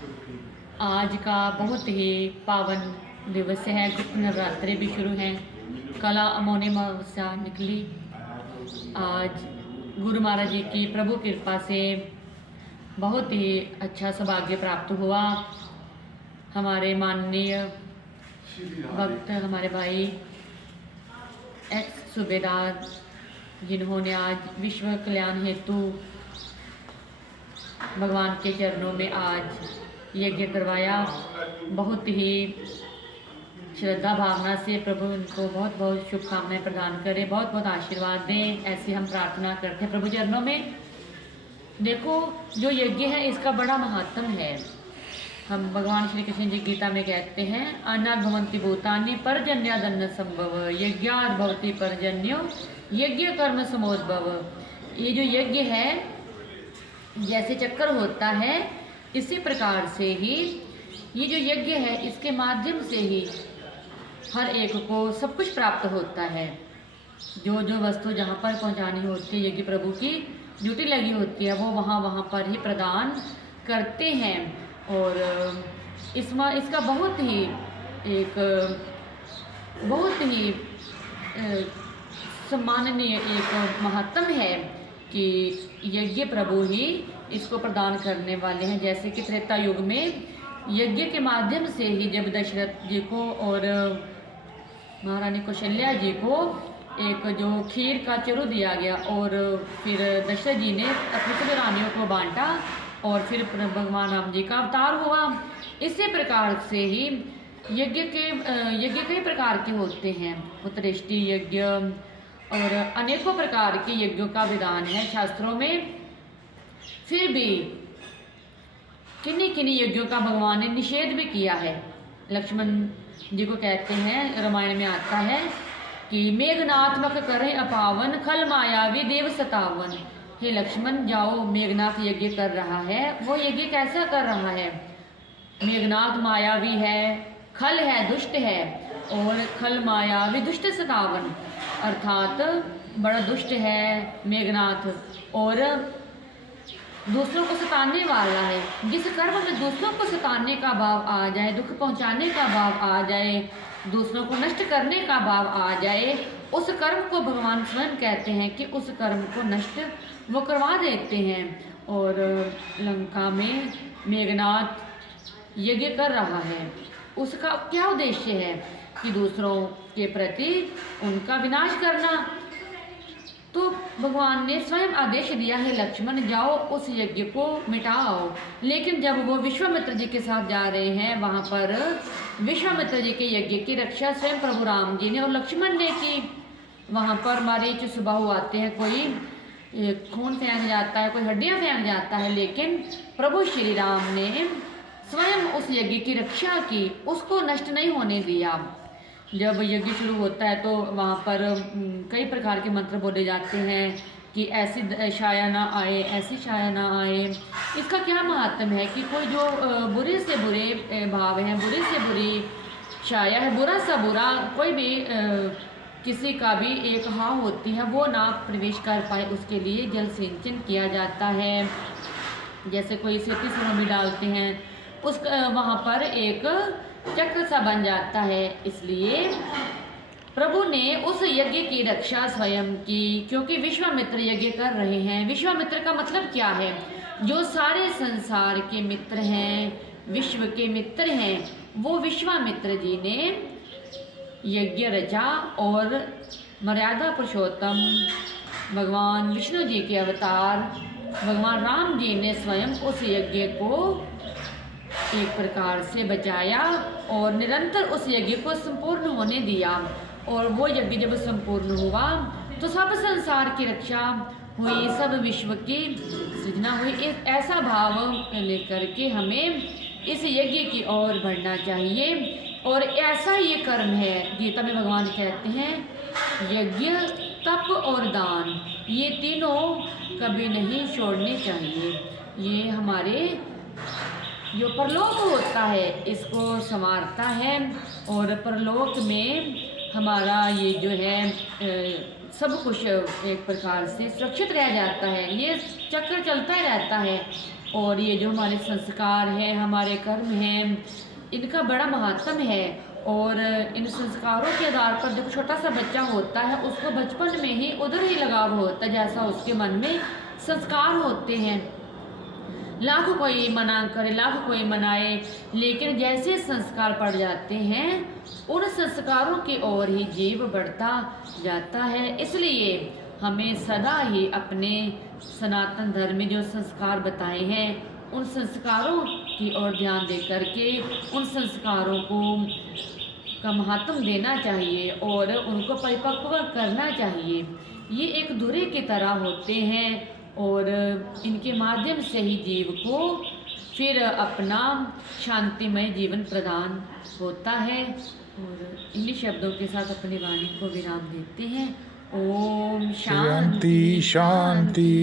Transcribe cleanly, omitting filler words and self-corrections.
आज का बहुत ही पावन दिवस है। गुप्त नवरात्रि भी शुरू हैं। कला अमोनी अमावस्या निकली। आज गुरु महाराज जी की प्रभु कृपा से बहुत ही अच्छा सौभाग्य प्राप्त हुआ। हमारे माननीय भक्त, हमारे भाई एक्स सूबेदार, जिन्होंने आज विश्व कल्याण हेतु भगवान के चरणों में आज यज्ञ करवाया। बहुत ही श्रद्धा भावना से प्रभु उनको बहुत बहुत शुभकामनाएं प्रदान करें, बहुत बहुत आशीर्वाद दें, ऐसी हम प्रार्थना करते हैं प्रभु चरणों में। देखो, जो यज्ञ है इसका बड़ा महत्व है। हम भगवान श्री कृष्ण जी गीता में कहते हैं, अन्नाद् भवन्ति भूतानि पर्जन्यादन्न संभव यज्ञाद् भवति पर्जन्यो यज्ञ कर्म समोद्भव। ये जो यज्ञ है, जैसे चक्कर होता है, इसी प्रकार से ही ये जो यज्ञ है इसके माध्यम से ही हर एक को सब कुछ प्राप्त होता है। जो जो वस्तु जहाँ पर पहुँचानी होती है, यज्ञ प्रभु की ड्यूटी लगी होती है, वो वहाँ पर ही प्रदान करते हैं। और इसका बहुत ही सम्माननीय एक महत्व है कि यज्ञ प्रभु ही इसको प्रदान करने वाले हैं। जैसे कि त्रेता युग में यज्ञ के माध्यम से ही जब दशरथ जी को और महारानी कौशल्या जी को एक जो खीर का चरु दिया गया, और फिर दशरथ जी ने अपनी सभी रानियों को बांटा और फिर भगवान राम जी का अवतार हुआ। इसी प्रकार से ही यज्ञ कई प्रकार के होते हैं। उत्तरेष्टि यज्ञ और अनेकों प्रकार के यज्ञों का विधान है शास्त्रों में। फिर भी किन्हीं किन्हीं यज्ञों का भगवान ने निषेध भी किया है। लक्ष्मण जी को कहते हैं, रामायण में आता है कि मेघनात्मक करें अपावन खल मायावी देव सतावन। हे लक्ष्मण, जाओ, मेघनाथ यज्ञ कर रहा है। वो यज्ञ कैसा कर रहा है? मेघनाथ मायावी है, खल है, दुष्ट है, और खल मायावी दुष्ट सतावन, अर्थात बड़ा दुष्ट है मेघनाथ और दूसरों को सताने वाला है। जिस कर्म में दूसरों को सताने का भाव आ जाए, दुख पहुंचाने का भाव आ जाए, दूसरों को नष्ट करने का भाव आ जाए, उस कर्म को भगवान स्वयं कहते हैं कि उस कर्म को नष्ट वो करवा देते हैं। और लंका में मेघनाथ यज्ञ कर रहा है। उसका क्या उद्देश्य है? कि दूसरों के प्रति उनका विनाश करना। तो भगवान ने स्वयं आदेश दिया है, लक्ष्मण जाओ उस यज्ञ को मिटाओ। लेकिन जब वो विश्वामित्र जी के साथ जा रहे हैं, वहाँ पर विश्वामित्र जी के यज्ञ की रक्षा स्वयं प्रभु राम जी ने और लक्ष्मण ने की। वहाँ पर मारीच सुबाहु आते हैं, कोई खून फेंक जाता है, कोई हड्डियाँ फेंक जाता है, लेकिन प्रभु श्री राम ने स्वयं उस यज्ञ की रक्षा की, उसको नष्ट नहीं होने दिया। जब यज्ञ शुरू होता है तो वहाँ पर कई प्रकार के मंत्र बोले जाते हैं कि ऐसी छाया ना आए, ऐसी छाया ना आए। इसका क्या महत्व है कि कोई जो बुरे से बुरे भाव हैं, बुरी से बुरी छाया है, बुरा सा बुरा कोई भी किसी का भी एक हाव होती है, वो ना प्रवेश कर पाए, उसके लिए जल सिंचन किया जाता है। जैसे कोई सेती सुरंग भी डालते हैं, उस वहाँ पर एक चक्र सा बन जाता है। इसलिए प्रभु ने उस यज्ञ की रक्षा स्वयं की, क्योंकि विश्वामित्र यज्ञ कर रहे हैं। विश्वामित्र का मतलब क्या है? जो सारे संसार के मित्र हैं, विश्व के मित्र हैं, वो विश्वामित्र जी ने यज्ञ रचा। और मर्यादा पुरुषोत्तम भगवान विष्णु जी के अवतार भगवान राम जी ने स्वयं उस यज्ञ को एक प्रकार से बचाया और निरंतर उस यज्ञ को संपूर्ण होने दिया। और वो यज्ञ जब संपूर्ण हुआ तो सब संसार की रक्षा हुई, सब विश्व की सृजना हुई। एक ऐसा भाव लेकर के हमें इस यज्ञ की ओर बढ़ना चाहिए। और ऐसा ये कर्म है, गीता में भगवान कहते हैं, यज्ञ, तप और दान, ये तीनों कभी नहीं छोड़ने चाहिए। ये हमारे जो परलोक होता है इसको संवारता है, और परलोक में हमारा ये जो है सब कुछ एक प्रकार से सुरक्षित रह जाता है। ये चक्र चलता ही रहता है। और ये जो हमारे संस्कार हैं, हमारे कर्म हैं, इनका बड़ा महत्व है। और इन संस्कारों के आधार पर देखो, छोटा सा बच्चा होता है, उसको बचपन में ही उधर ही लगाव होता है जैसा उसके मन में संस्कार होते हैं। लाख कोई मना करे, लाख कोई मनाए, लेकिन जैसे संस्कार पड़ जाते हैं, उन संस्कारों की ओर ही जीव बढ़ता जाता है। इसलिए हमें सदा ही अपने सनातन धर्म में जो संस्कार बताए हैं, उन संस्कारों की ओर ध्यान दे करके उन संस्कारों को का महत्व देना चाहिए और उनको परिपक्व करना चाहिए। ये एक धुरे की तरह होते हैं और इनके माध्यम से ही जीव को फिर अपना शांतिमय जीवन प्रदान होता है। और इन्हीं शब्दों के साथ अपनी वाणी को विराम देते हैं। ओम शांति शांति शांति।